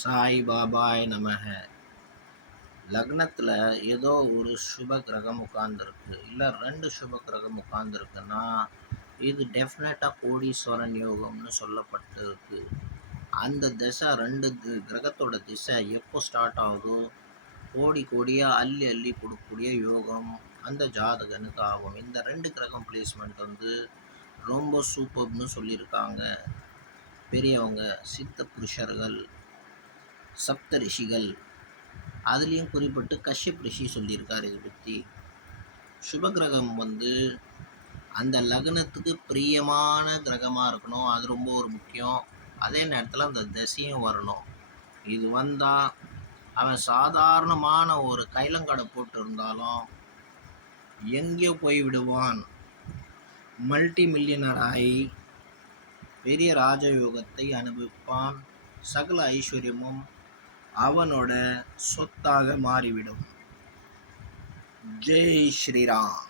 சாய் பாபாய் நமக. லக்னத்தில் ஏதோ ஒரு சுப கிரகம் உட்கார்ந்துருக்கு, இல்லை 2 சுப கிரகம் உட்கார்ந்துருக்குன்னா இது டெஃபினட்டாக கோடீஸ்வரன் யோகம்னு சொல்லப்பட்டிருக்கு. அந்த திசை 2 கிரகத்தோட திசை எப்போ ஸ்டார்ட் ஆகுதோ கோடி கோடியாக அள்ளி அள்ளி கொடுக்கக்கூடிய யோகம் அந்த ஜாதகனுக்கு ஆகும். இந்த 2 கிரகம் பிளேஸ்மெண்ட் ரொம்ப சூப்பர்னு சொல்லியிருக்காங்க பெரியவங்க, சித்த புருஷர்கள், சப்த ரிஷிகள். அதுலேயும் குறிப்பிட்டு கஷ்யப் ரிஷி சொல்லியிருக்கார். இதை பற்றி சுபகிரகம் அந்த லக்னத்துக்கு பிரியமான கிரகமாக இருக்கணும், அது ரொம்ப ஒரு முக்கியம். அதே நேரத்தில் அந்த திசையும் வரணும். இது வந்தால் அவன் சாதாரணமான ஒரு கைலங்கடை போட்டு இருந்தாலும் எங்கேயோ போய் விடுவான். மல்டி மில்லியனர் ஆகி பெரிய ராஜயோகத்தை அனுபவிப்பான். சகல ஐஸ்வர்யமும் அவனோட சொத்தாக மாறிவிடும். ஜெய் ஸ்ரீராம்.